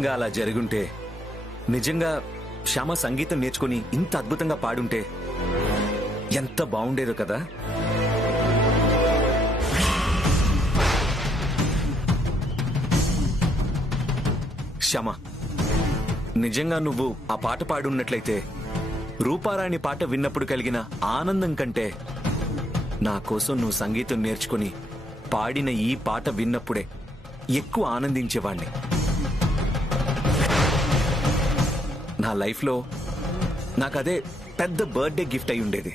నిజంగా అలా జరుగుంటే, నిజంగా శ్యామ సంగీతం నేర్చుకుని ఇంత అద్భుతంగా పాడుంటే ఎంత బాగుండేదో కదా. శ్యామ, నిజంగా నువ్వు ఆ పాట పాడున్నట్లయితే రూపారాణి పాట విన్నప్పుడు కలిగిన ఆనందం కంటే నా కోసం నువ్వు సంగీతం నేర్చుకుని పాడిన ఈ పాట విన్నప్పుడే ఎక్కువ ఆనందించేవాణ్ణి. నా లైఫ్లో నాకదే పెద్ద బర్త్డే గిఫ్ట్ అయి ఉండేది.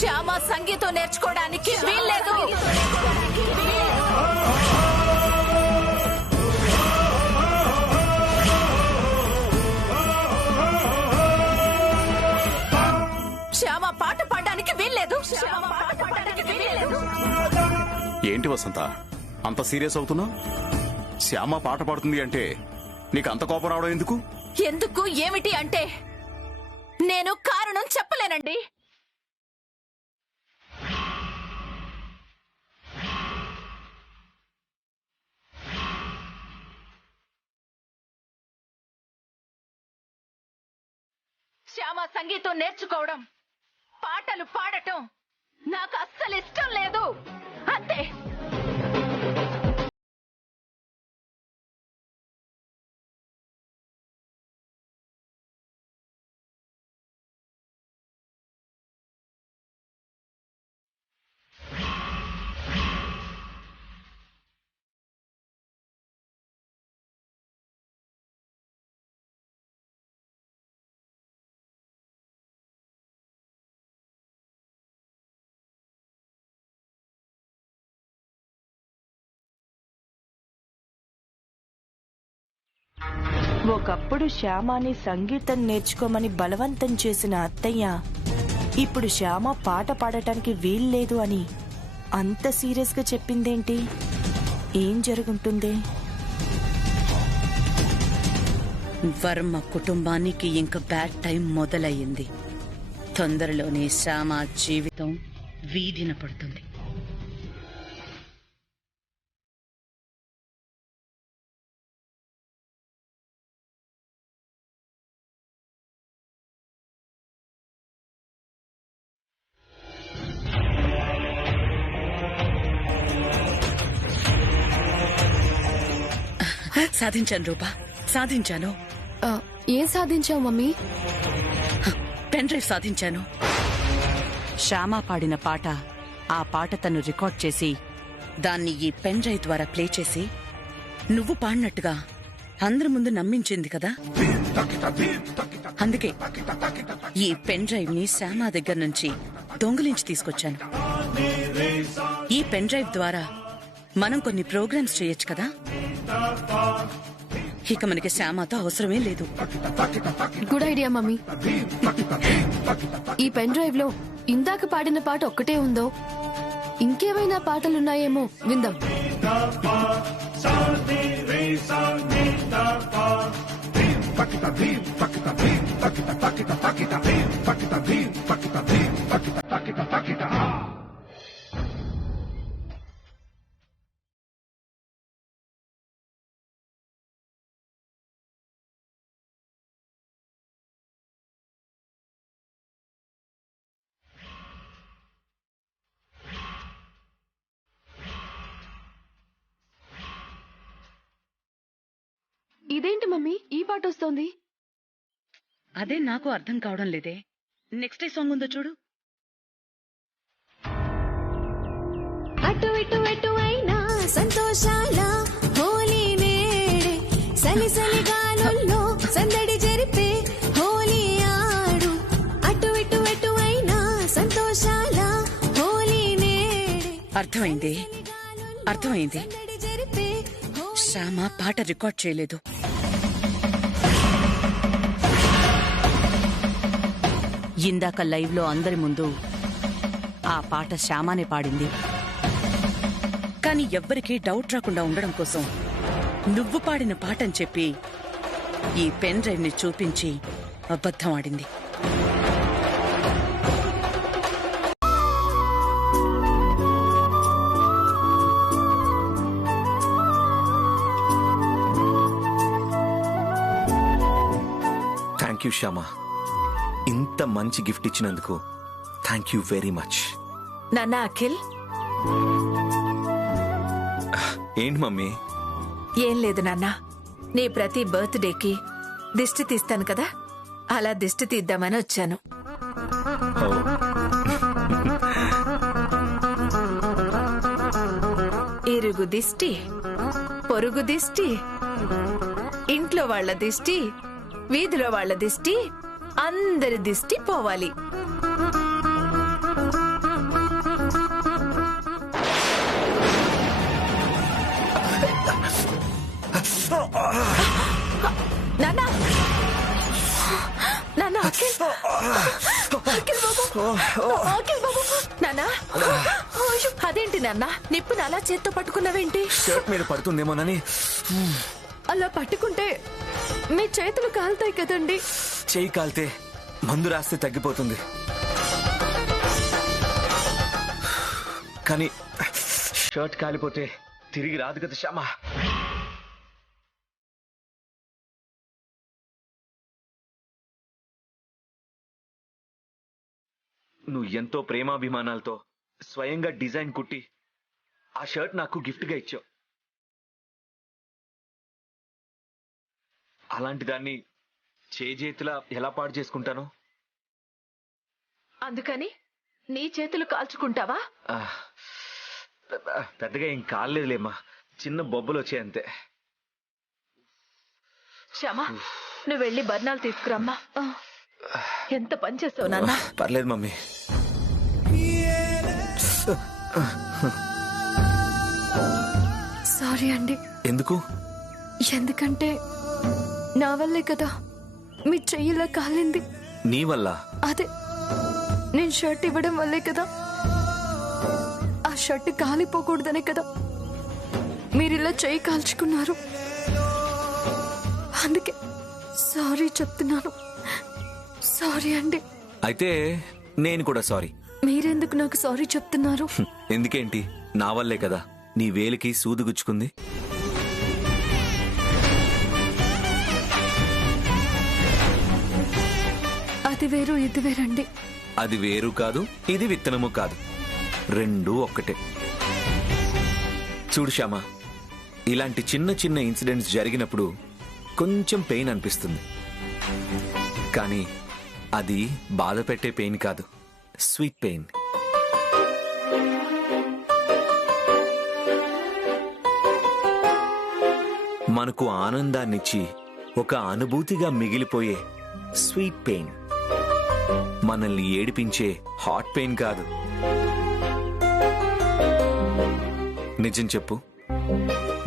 శ్యామ సంగీతం నేర్చుకోవడానికి వీల్లేదు. శ్యామ పాట పాడడానికి వీల్లేదు. ఏంటి వసంత, అంత సీరియస్ అవుతున్నావు? శ్యామ పాట పాడుతుంది అంటే నీకు అంత కోపం రావడం ఎందుకు? ఎందుకు ఏమిటి అంటే నేను కారణం చెప్పలేనండి. శ్యామ సంగీతం నేర్చుకోవడం, పాటలు పాడటం నాకు అస్సలు ఇష్టం లేదు. అంతే. ఒకప్పుడు శ్యామాని సంగీతం నేర్చుకోమని బలవంతం చేసిన అత్తయ్య ఇప్పుడు శ్యామ పాట పాడటానికి వీల్లేదు అని అంత సీరియస్ గా చెప్పిందేంటి? ఏం జరుగుంటుంది? వర్మ కుటుంబానికి ఇంక బ్యాడ్ టైం మొదలయ్యింది. తొందరలోనే శ్యామ జీవితం వీధిన పడుతుంది. సాధించాను రూపా, సాధించాను. ఏం సాధించావు మమ్మీ? పెన్ డ్రైవ్ సాధించాను. శ్యామ పాడిన పాట, ఆ పాట తను రికార్డ్ చేసి దాన్ని ఈ పెన్ డ్రైవ్ ద్వారా ప్లే చేసి నువ్వు పాడినట్టుగా అందరి ముందు నమ్మించింది కదా. అందుకే ఈ పెన్ డ్రైవ్ ని శ్యామ దగ్గర నుంచి దొంగిలించి తీసుకొచ్చాను. ఈ పెన్ డ్రైవ్ ద్వారా మనం కొన్ని ప్రోగ్రామ్స్ చేయొచ్చు కదా. ఇక మనకి శ్యామతో అవసరమే లేదు. Good idea mummy. ఈ పెన్ డ్రైవ్ లో ఇందాక పాడిన పాట ఒక్కటే ఉందో, ఇంకేమైనా పాటలున్నాయేమో విందాం. ఇదేంటి మమ్మీ ఈ పాట వస్తోంది? అదే నాకు అర్థం కావడం లేదే. నెక్స్ట్ ఏ సాంగ్ ఉందో చూడు. అటు ఇటు ఎటు అయినా సంతోషాల హోలీ నేడే, సలి సలి గాలుల్లో సందడి జరిపే హోలీ ఆడు. అటు ఇటు ఎటు అయినా సంతోషాల హోలీ నేడే. అర్థమైంది, అర్థమైంది. శ్యామ పాట రికార్డ్ చేయలేదు. ఇందాక లైవ్ లో అందరి ముందు ఆ పాట శ్యామానే పాడింది. కానీ ఎవ్వరికీ డౌట్ రాకుండా ఉండడం కోసం నువ్వు పాడిన పాటని చెప్పి ఈ పెన్ డ్రైవ్ ని చూపించి అబద్ధం ఆడింది. థ్యాంక్ యూ శ్యామ, ఇంత మంచి గిఫ్ట్ ఇచ్చినందుకు థ్యాంక్ యూ వెరీ మచ్. నాన్న అఖిల్, ఏంటి మమ్మీ? ఏం లేదు నాన్న, నీ ప్రతి బర్త్డేకి దిష్టి తీస్తాను కదా, అలా దిష్టి తీద్దామని వచ్చాను. ఇరుగు దిష్టి, పొరుగు దిష్టి, ఇంట్లో వాళ్ళ దిష్టి, వీధిలో వాళ్ళ దిష్టి, అందరి దిష్టి పోవాలి. నాన్న, నాన్న అఖిల్, అఖిల్ బాబు, అఖిల్ బాబు, నాన్న, అయ్యో, అదేంటి నాన్న, నిప్పుని అలా చేత్తో పట్టుకున్నావేంటి? షర్ట్ మీద పడుతుందేమోనని. అలా పట్టుకుంటే మీ చేతులు కాలుతాయి కదండి. చేయి కాలితే మందు రాస్తే తగ్గిపోతుంది, కానీ షర్ట్ కాలిపోతే తిరిగి రాదు కదా శ్యామ. నువ్వు ఎంతో ప్రేమాభిమానాలతో స్వయంగా డిజైన్ కుట్టి ఆ షర్ట్ నాకు గిఫ్ట్ గా ఇచ్చావు. అలాంటి దాన్ని చేతులా ఎలా పాడు చేసుకుంటాను? అందుకని నీ చేతులు కాల్చుకుంటావా? ఆ, పెద్దగా ఏం కాలేదులేమ్మా, చిన్న బొబ్బలు వచ్చాయి అంతే. శ్యామ, నువ్వు వెళ్ళి బర్ణాలు తీసుకురమ్మా. ఎంత పని చేస్తావు నాన్న. పర్లేదు మమ్మీ. సారీ అండి. ఎందుకు? ఎందుకంటే నా వల్లే కదా మీ చెయ్యిలా కాలింది. నీ వల్ల? అదే, నేను షర్ట్ ఇవ్వడం వల్లే కదా. ఆ షర్ట్ కాలిపోకూడదనే కదా మీరిలా చెయ్యి కాల్చుకున్నారు. అందుకే సారీ చెప్తున్నాను. సారీ అండి. అయితే నేను కూడా సారీ. మీరెందుకు నాకు సారీ చెప్తున్నారు? ఎందుకేంటి, నా వల్లే కదా నీ వేలికి సూదు గుచ్చుకుంది. అది వేరు ఇది వేరండి. అది వేరు కాదు, ఇది విత్తనము కాదు, రెండూ ఒక్కటే. చూడు శ్యామ, ఇలాంటి చిన్న చిన్న ఇన్సిడెంట్స్ జరిగినప్పుడు కొంచెం పెయిన్ అనిపిస్తుంది, కానీ అది బాధ పెట్టే పెయిన్ కాదు, స్వీట్ పెయిన్. మనకు ఆనందాన్నిచ్చి ఒక అనుభూతిగా మిగిలిపోయే స్వీట్ పెయిన్, మనల్ని ఏడిపించే హాట్ పెయిన్ కాదు. నిజం చెప్పు,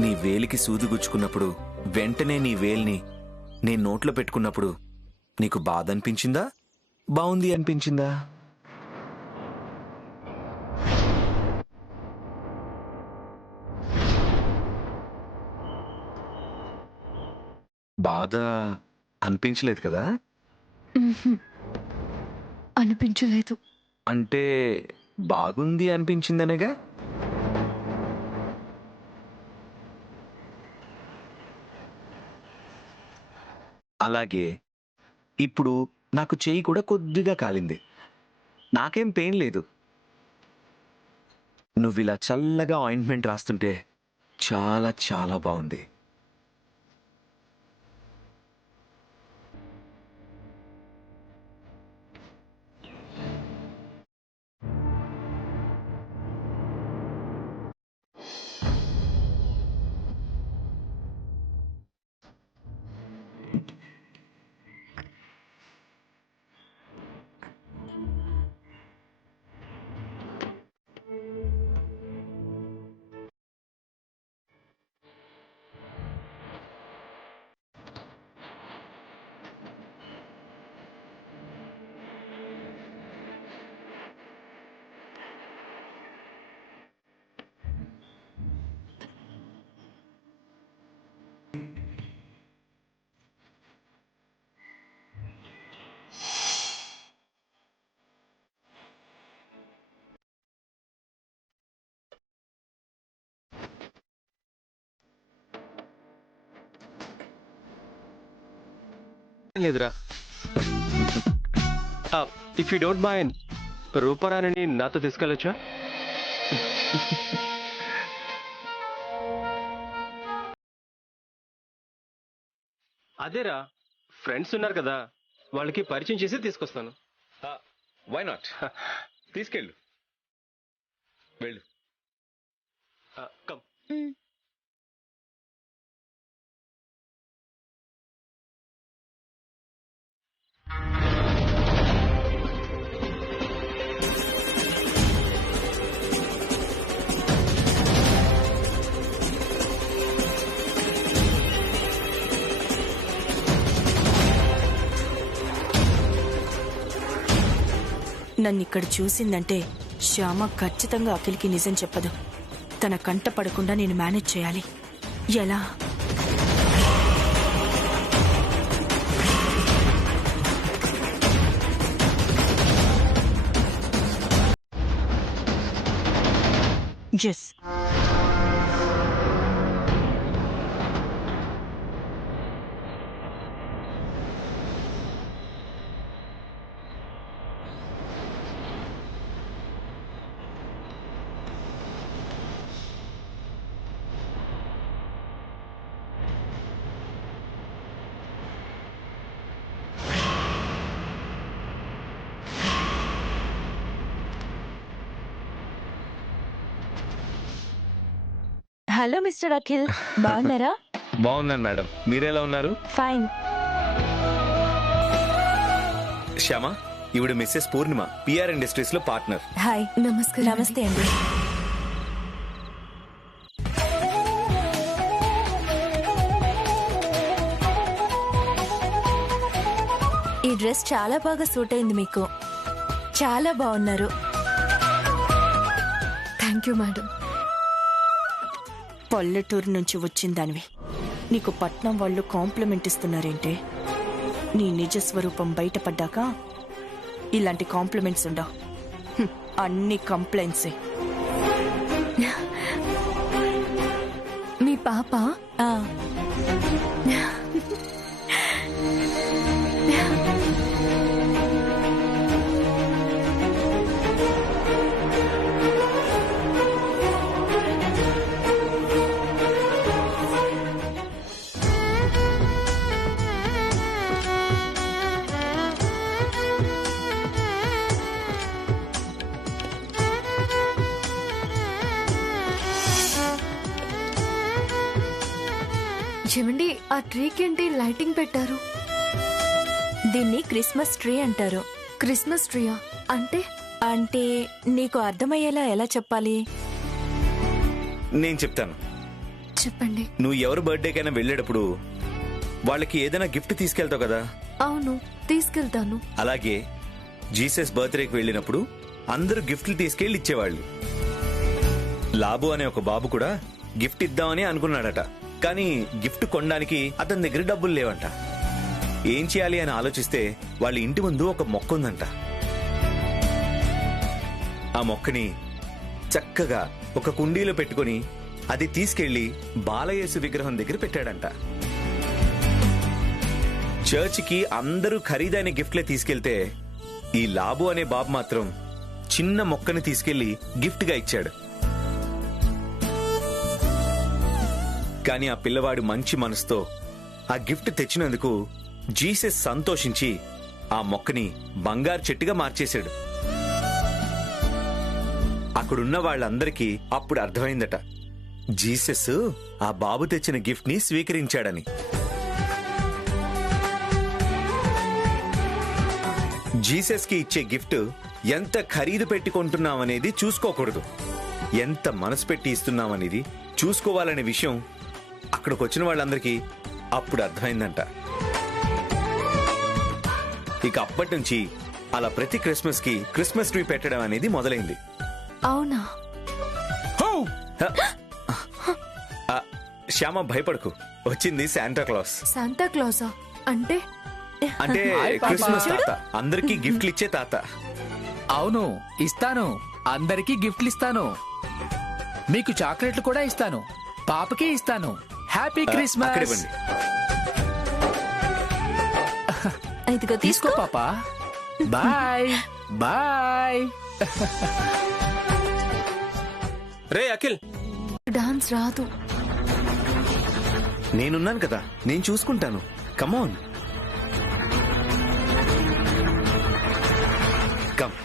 నీ వేలికి సూది గుచ్చుకున్నప్పుడు వెంటనే నీ వేలిని నీ నోట్లో పెట్టుకున్నప్పుడు నీకు బాధ అనిపించిందా, బాగుంది అనిపించిందా? బాధ అనిపించలేదు కదా? అనిపించలేదు. అంటే బాగుంది అనిపించిందనేగా. అలాగే ఇప్పుడు నాకు చెయ్యి కూడా కొద్దిగా కాలింది, నాకేం పెయిన్ లేదు. నువ్వు ఇలా చల్లగా ఆయింట్మెంట్ రాస్తుంటే చాలా చాలా బాగుంది. లేదురా. ఇఫ్ యూ డోంట్ మైండ్ రూపారాణిని నాతో తీసుకెళ్ళొచ్చా? అదేరా, ఫ్రెండ్స్ ఉన్నారు కదా, వాళ్ళకి పరిచయం చేసి తీసుకొస్తాను. వై నాట్, తీసుకెళ్ళు, వెళ్ళు. కమ్. నన్ను ఇక్కడ చూసిందంటే శ్యామ ఖచ్చితంగా అఖిల్కి నిజం చెప్పదు. తన కంట పడకుండా నేను మేనేజ్ చేయాలి. ఎలా? ఎస్. హలో మిస్టర్ అఖిల్, బాగున్నారా? బాగున్నాను మేడం, మీరెలా ఉన్నారు? ఫైన్. శ్యామ, ఇవిడు మిస్సెస్ పూర్ణిమ, పిఆర్ ఇండస్ట్రీస్ లో పార్ట్నర్. హాయ్. నమస్కారం. నమస్తే అండి. ఈ డ్రెస్ చాలా బాగా సూట్ అయింది మీకు. చాలా బాగున్నారు. Thank you madam. పల్లెటూరు నుంచి వచ్చిందానివి నీకు పట్నం వాళ్ళు కాంప్లిమెంట్ ఇస్తున్నారేంటే? నీ నిజ స్వరూపం బయటపడ్డాక ఇలాంటి కాంప్లిమెంట్స్ ఉండవు. అన్ని కంప్లైంట్సే. మీ పాప ఏమండి, ఆ ట్రీకి ఏంటి లైటింగ్ పెట్టారు? దీన్ని క్రిస్మస్ ట్రీ అంటారు. క్రిస్మస్ ట్రీయా? అంటే అంటే నీకు అర్థమయ్యేలా ఎలా చెప్పాలి? నేను చెప్తాను, చెప్పండి. నువ్వు ఎవరి బర్త్డేకైనా వెళ్ళేటప్పుడు వాళ్ళకి ఏదైనా గిఫ్ట్ తీసుకెళ్తావు కదా? అవును, తీసుకెళ్తాను. అలాగే జీసస్ బర్త్డేకి వెళ్ళినప్పుడు అందరూ గిఫ్ట్లు తీసుకెళ్లి ఇచ్చేవాళ్ళు. లాబు అనే ఒక బాబు కూడా గిఫ్ట్ ఇద్దామని అనుకున్నాడట. కానీ గిఫ్ట్ కొనడానికి అతని దగ్గర డబ్బులు లేవంట. ఏం చేయాలి అని ఆలోచిస్తే వాళ్ళ ఇంటి ముందు ఒక మొక్క ఉందంట. ఆ మొక్కని చక్కగా ఒక కుండీలో పెట్టుకుని అది తీసుకెళ్లి బాలయేసు విగ్రహం దగ్గర పెట్టాడంట. చర్చికి అందరూ ఖరీదైన గిఫ్ట్లే తీసుకెళ్తే ఈ లాబు అనే బాబు మాత్రం చిన్న మొక్కని తీసుకెళ్లి గిఫ్ట్ గా ఇచ్చాడు. కానీ ఆ పిల్లవాడు మంచి మనసుతో ఆ గిఫ్ట్ తెచ్చినందుకు జీసస్ సంతోషించి ఆ మొక్కని బంగారు చెట్టుగా మార్చేశాడు. అక్కడున్న వాళ్ళందరికీ అప్పుడు అర్థమైందట, జీసస్ ఆ బాబు తెచ్చిన గిఫ్ట్ ని స్వీకరించాడని. జీసస్ కి ఇచ్చే గిఫ్ట్ ఎంత ఖరీదు పెట్టి కొంటున్నామనేది చూసుకోకూడదు, ఎంత మనసు పెట్టి ఇస్తున్నామనేది చూసుకోవాలనే విషయం అక్కడికి వచ్చిన వాళ్ళందరికీ అప్పుడు అర్థమైందంట. ఇక అప్పటి నుంచి అలా ప్రతి క్రిస్మస్ కి క్రిస్మస్ ట్రీ పెట్టడం అనేది మొదలైంది. అవునా? శ్యామ, భయపడకు, వచ్చింది శాంటా క్లాస్. శాంటా క్లాసా? అంటే అంటే క్రిస్మస్ తాత, అందరికీ గిఫ్ట్లు ఇచ్చే తాత. అవును, ఇస్తాను. అందరికీ గిఫ్ట్లు ఇస్తాను. మీకు చాక్లెట్లు కూడా ఇస్తాను. పాపకి ఇస్తాను. Happy Christmas. ఇదిగో తీసుకో పాపా. Bye bye. రే అఖిల్, డాన్స్ రాదు. నేనున్నాను కదా, నేను చూసుకుంటాను. Come on come.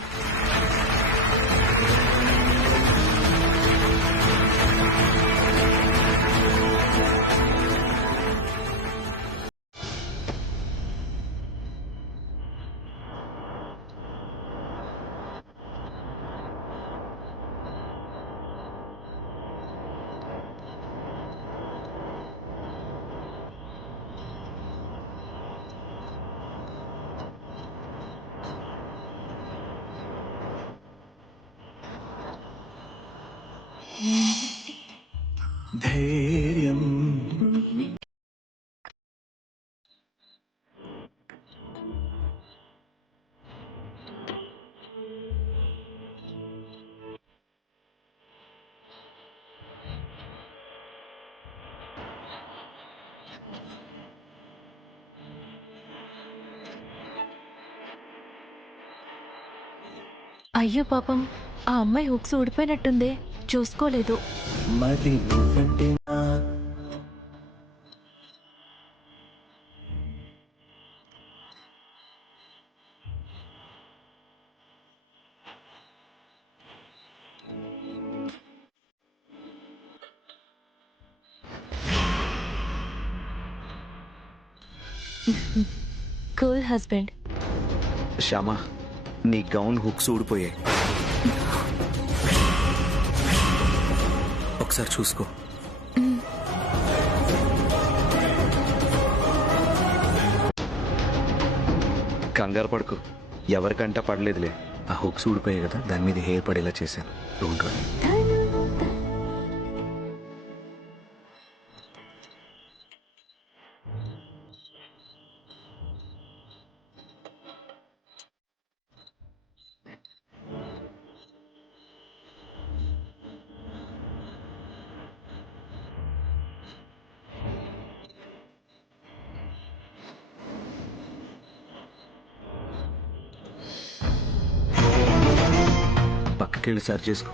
అయ్యో పాపం, ఆ అమ్మాయి హుక్స్ ఊడిపోయినట్టుందే, చూసుకోలేదు. Cool husband. శ్యామ, నీ గౌన్ హుక్స్ ఊడిపోయాయి. ఒకసారి చూసుకో. కంగారు పడుకో, ఎవరికంటా పడలేదులే. ఆ హుక్స్ ఊడిపోయాయి కదా, దాని మీద హెయిర్ పడేలా చేశాను. Don't worry. పక్కకెళ్ళి సరి చేసుకో.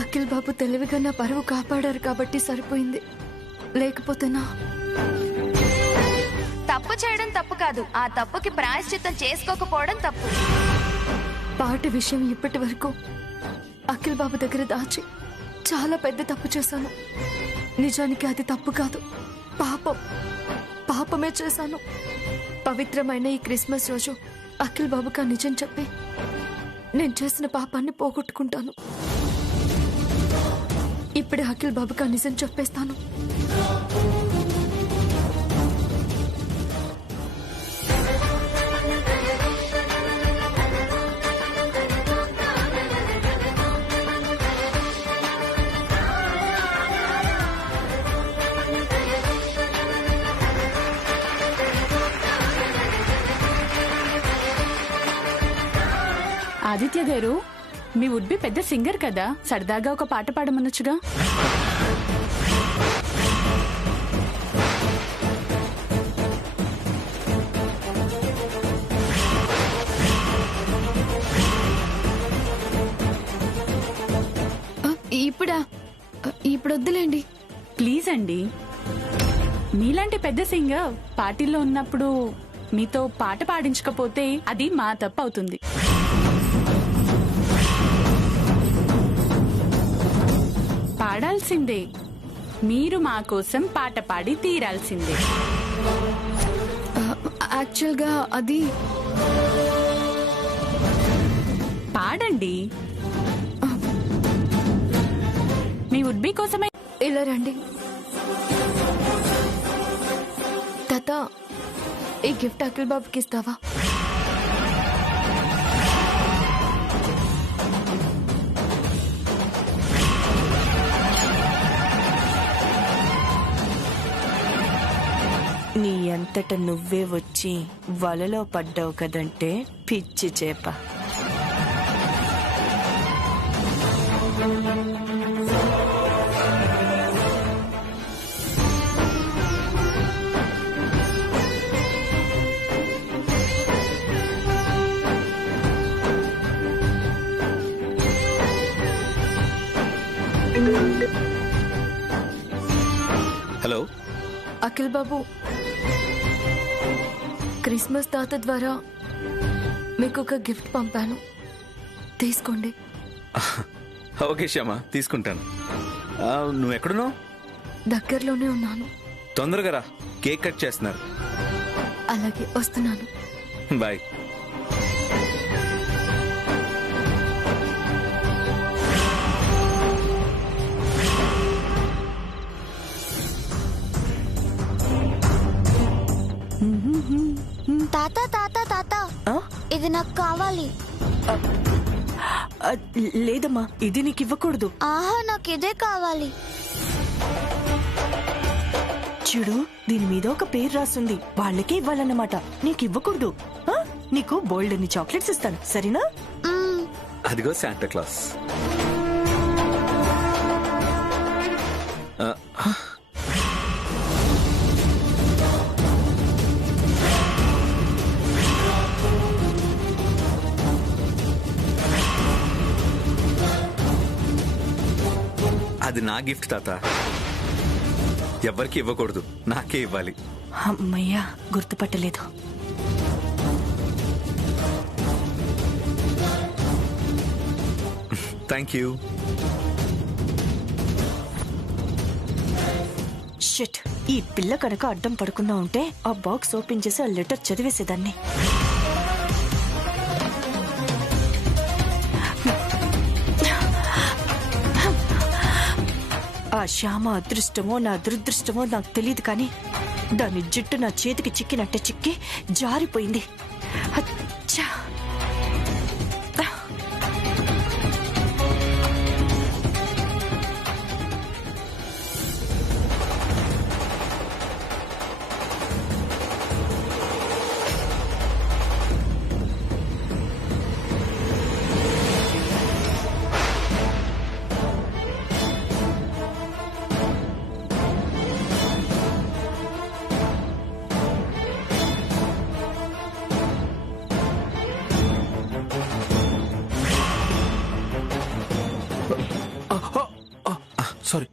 అఖిల్ బాబు తెలివిగా నా పరువు కాపాడారు కాబట్టి సరిపోయింది, లేకపోతే నా తప్పు చేయడం తప్పు కాదు, ఆ తప్పుకి ప్రాయశ్చిత్తం చేసుకోకపోవడం తప్పు. పాటి విషయం ఇప్పటి వరకు అఖిల్ బాబు దగ్గర దాచి చాలా పెద్ద తప్పు చేశాను. నిజానికి అది తప్పు కాదు, పాపమే చేశాను. పవిత్రమైన ఈ క్రిస్మస్ రోజు అఖిల్ బాబుకి ఆ నిజం చెప్పి నేను చేసిన పాపాన్ని పోగొట్టుకుంటాను. ఇప్పుడే అఖిల్ బాబుకి ఆ నిజం చెప్పేస్తాను. ఆదిత్య గారు, మీ వుడ్ బి పెద్ద సింగర్ కదా, సరదాగా ఒక పాట పాడమనొచ్చుగా. ఇప్పుడు వద్దులేండి ప్లీజ్ అండి. మీలాంటి పెద్ద సింగర్ పార్టీలో ఉన్నప్పుడు మీతో పాట పాడించకపోతే అది మా తప్పు అవుతుంది. పాడాల్సిందే, మీరు మా కోసం పాట పాడి తీరాల్సిందే. యాక్చువల్గా అది పాడండి. మీ ఉడ్బీ కోసమే. ఇలా రండి తాత, ఈ గిఫ్ట్ అఖిల్ బాబుకి ఇస్తావా? నీ అంతట నువ్వే వచ్చి వలలో పడ్డావు కదంటే పిచ్చి చేప. హలో అఖిల్ బాబు, క్రిస్మస్ తాత ద్వారా మీకు ఒక గిఫ్ట్ పంపాను, తీసుకోండి. ఓకే శ్యామ, తీసుకుంటాను. నువ్వు ఎక్కడున్నావు? దగ్గరలోనే ఉన్నాను. తొందరగా రా, కేక్ కట్ చేస్తున్నారు. అలాగే వస్తున్నాను. బాయ్. తాత తాత తాత, ఇది నాకు కావాలి. లేదమ్మా, ఇది నీకు ఇవ్వకూడదు. ఆహా, నాకు ఇదే కావాలి. చూడు, దీని మీద ఒక పేరు రాస్తుంది, వాళ్ళకే ఇవ్వాలన్నమాట. నీకు ఇవ్వకూడదు. నీకు బోల్డ్ అన్ని చాక్లెట్స్ ఇస్తాను, సరేనా? అదిగో శాంటా క్లాస్. అది నా గిఫ్ట్ తాత, ఎవరికి ఇవ్వకూడదు, నాకే ఇవ్వాలి. అమ్మయ్యా, గుర్తుపట్టలేదు. Thank you. షిట్, ఈ పిల్ల కనుక అడ్డం పడుకున్నా ఉంటే ఆ బాక్స్ ఓపెన్ చేసి ఆ లెటర్ చదివేసేదాన్ని. ఆ శ్యామ అదృష్టమో నా దురదృష్టమో నాకు తెలియదు, కానీ దాని జుట్టు నా చేతికి చిక్కినట్టే చిక్కి జారిపోయింది. అచ్చా. సారీ.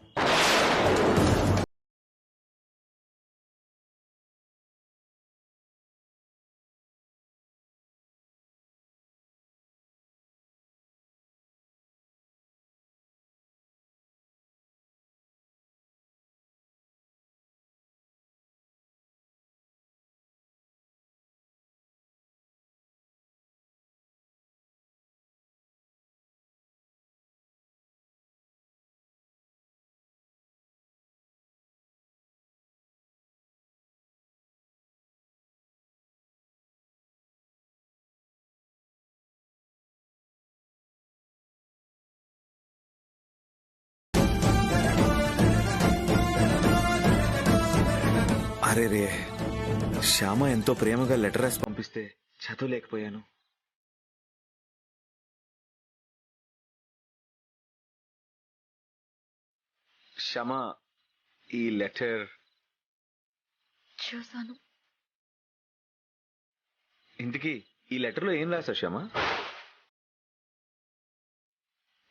అరే రే, శ్యామ ఎంతో ప్రేమగా లెటర్ రాసి పంపిస్తే చదవలేకపోయాను. శ్యామ, ఈ లెటర్ చూసాను. ఇంతకీ ఈ లెటర్లో ఏం రాసావు శ్యామ?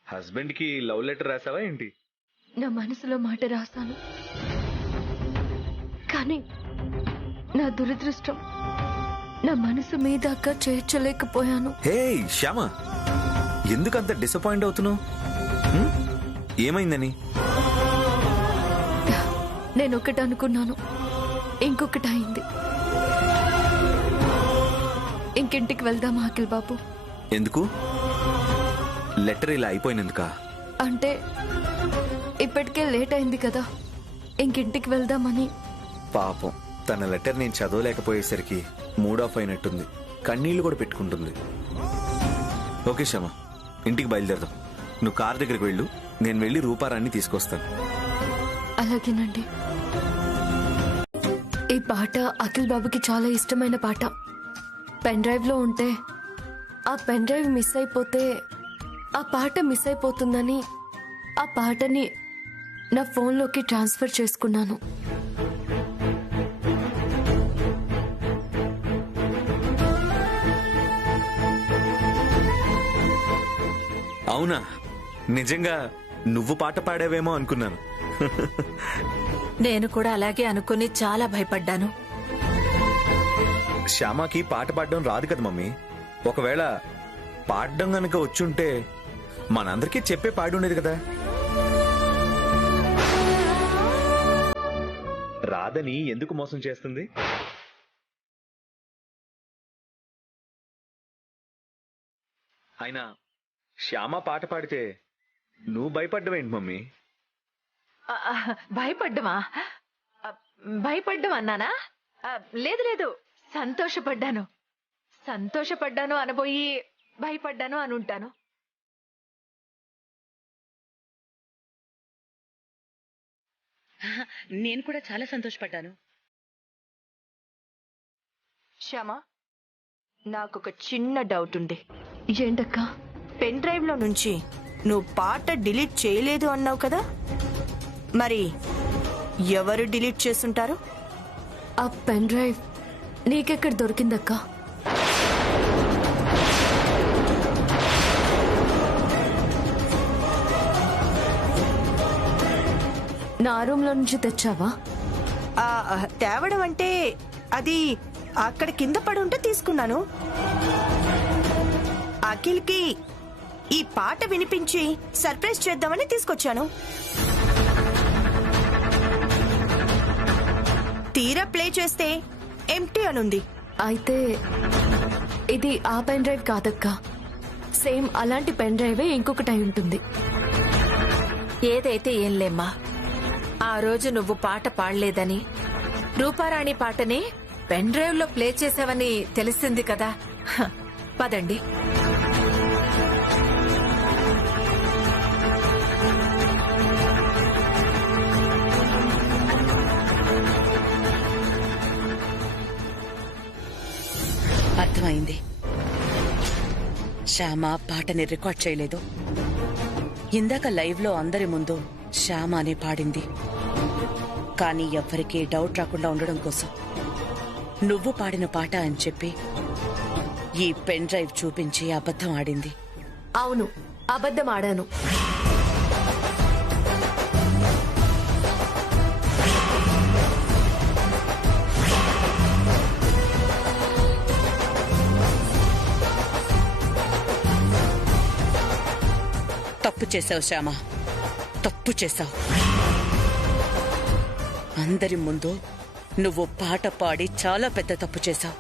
హస్బెండ్ కి లవ్ లెటర్ రాసావా ఏంటి? నా మనసులో మాట రాశాను, కానీ నా దురదృష్టం నా మనసు మీదాకా చేర్చలేకపోయాను. హే శ్యామ, ఎందుకంత డిసప్పాయింట్ అవుతున్నావు? ఏమైందని? నేను ఒకటి అనుకున్నాను, ఇంకొకటి అయింది. ఇంకింటికి వెళ్దామా అఖిల్ బాబు? ఎందుకు? లెటర్ ఇలా అయిపోయినందుకా? అంటే ఇప్పటికే లేట్ అయింది కదా, ఇంకింటికి వెళ్దామని. పాపం, తన లెటర్ నేను చదవలేకపోయేసరికి మూడ్ ఆఫ్ అయినట్టుంది. కన్నీళ్లు కూడా పెట్టుకుంటుంది. ఓకే శ్యామ, ఇంటికి బయలుదేరదాం. నువ్వు కార్ దగ్గరికి వెళ్ళు, నేను వెళ్ళి రూపారాన్ని తీసుకొస్తాను. అలాగేనండి. ఈ పాట అఖిల్ బాబుకి చాలా ఇష్టమైన పాట. పెన్ డ్రైవ్ లో ఉంటే ఆ పెన్ డ్రైవ్ మిస్ అయిపోతే ఆ పాట మిస్ అయిపోతుందని ఆ పాటని నా ఫోన్లోకి ట్రాన్స్ఫర్ చేసుకున్నాను. అవునా? నిజంగా నువ్వు పాట పాడావేమో అనుకున్నాను. నేను కూడా అలాగే అనుకుని చాలా భయపడ్డాను. శ్యామకి పాట పాడడం రాదు కదా మమ్మీ. ఒకవేళ పాడడం గనక వచ్చుంటే మనందరికీ చెప్పే పాడి ఉండేది కదా. రాదని ఎందుకు మోసం చేస్తుంది? అయినా శ్యామ పాట పాడితే నువ్వు భయపడ్డవేంటి మమ్మీ? భయపడ్డమా? భయపడ్డం అన్నానా? లేదు లేదు, సంతోషపడ్డాను. సంతోషపడ్డాను అనబోయి భయపడ్డాను అనుంటాను. నేను కూడా చాలా సంతోషపడ్డాను. శ్యామ, నాకొక చిన్న డౌట్ ఉంది. ఏంటక్కా? పెన్ డ్రైవ్ లో నుంచి నువ్వు పాట డిలీట్ చేయలేదు అన్నావు కదా, మరి ఎవరు డిలీట్ చేసుంటారు? ఆ పెన్ డ్రైవ్ నీకెక్కడ దొరికిందక్కా? నా రూమ్ లో నుంచి తెచ్చావా? తేవడం అంటే అది అక్కడ కింద పడి ఉంటే తీసుకున్నాను. అఖిల్కి ఈ పాట వినిపించి సర్ప్రైజ్ చేద్దామని తీసుకొచ్చాను. తీరా ప్లే చేస్తే ఎంటీ అనుంది. అయితే ఇది ఆ పెన్ డ్రైవ్ కాదక్కా. సేమ్ అలాంటి పెన్ డ్రైవే ఇంకొకటి అయి ఉంటుంది. ఏదైతే ఏం లేమ్మా, ఆ రోజు నువ్వు పాట పాడలేదని, రూపారాణి పాటని పెన్ డ్రైవ్ లో ప్లే చేసావని తెలిసింది కదా. పదండి. అర్థమైంది. శ్యామ పాటని రికార్డ్ చేయలేదు. ఇందాక లైవ్ లో అందరి ముందు శ్యామ అనే పాడింది. కానీ ఎవ్వరికీ డౌట్ రాకుండా ఉండడం కోసం నువ్వు పాడిన పాట అని చెప్పి ఈ పెన్ డ్రైవ్ చూపించి అబద్ధం ఆడింది. అవును, అబద్ధం ఆడాను. తప్పు చేశావు శ్యామ, తప్పు చేశావు. అందరి ముందు నువ్వు పాట పాడి చాలా పెద్ద తప్పు చేశావు.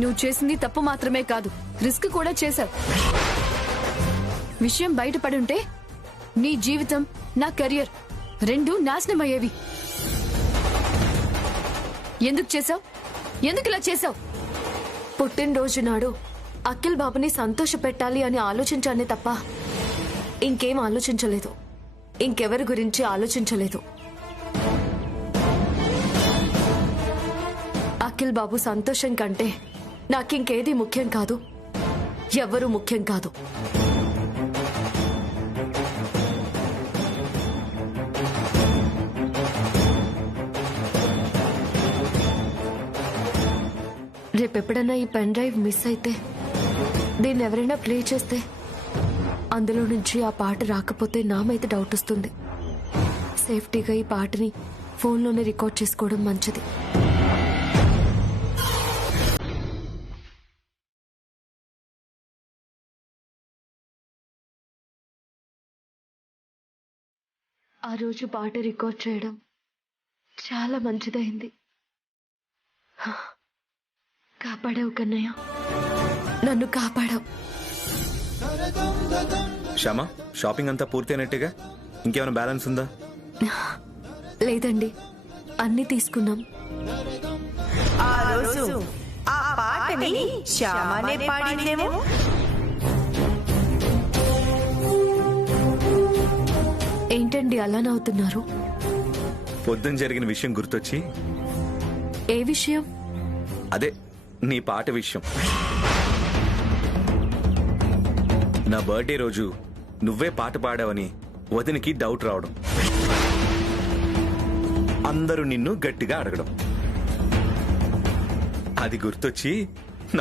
నువ్వు చేసింది తప్పు మాత్రమే కాదు, రిస్క్ కూడా చేశావు. విషయం బయటపడి ఉంటే నీ జీవితం, నా కెరియర్ రెండు నాశనం అయ్యేవి. ఎందుకు చేశావు? ఎందుకు ఇలా చేశావు? పుట్టినరోజు నాడు అఖిల్ బాబుని సంతోష పెట్టాలి అని ఆలోచించానే తప్ప ఇంకేం ఆలోచించలేదు. ఇంకెవరి గురించి ఆలోచించలేదు. అఖిల్ బాబు సంతోషం కంటే నాకింకేది ముఖ్యం కాదు, ఎవ్వరూ ముఖ్యం కాదు. రేపెప్పుడైనా ఈ పెన్ డ్రైవ్ మిస్ అయితే, దీన్ని ఎవరైనా ప్లే చేస్తే, అందులో నుంచి ఆ పాట రాకపోతే నా మీద డౌట్ వస్తుంది. సేఫ్టీగా ఈ పాటని ఫోన్లోనే రికార్డ్ చేసుకోవడం మంచిది. ఆ రోజు పాట రికార్డ్ చేయడం చాలా మంచిదైంది. కాపాడావు కన్నయ్య, నన్ను కాపాడావు. శ్యామ, షాపింగ్ అంతా పూర్తయినట్టుగా? ఇంకేమైనా బ్యాలెన్స్ ఉందా? లేదండి, అన్ని తీసుకున్నాం. ఆ రోజు ఆ పాటని శ్యామనే పాడిందేమో. ఏంటండి అలా నవ్వుతున్నారు? పొద్దున జరిగిన విషయం గుర్తొచ్చి. ఏ విషయం? అదే నీ పాట విషయం. నా బర్త్డే రోజు నువ్వే పాట పాడావని వదినికి డౌట్ రావడం, అందరూ నిన్ను గట్టిగా అడగడం, అది గుర్తొచ్చి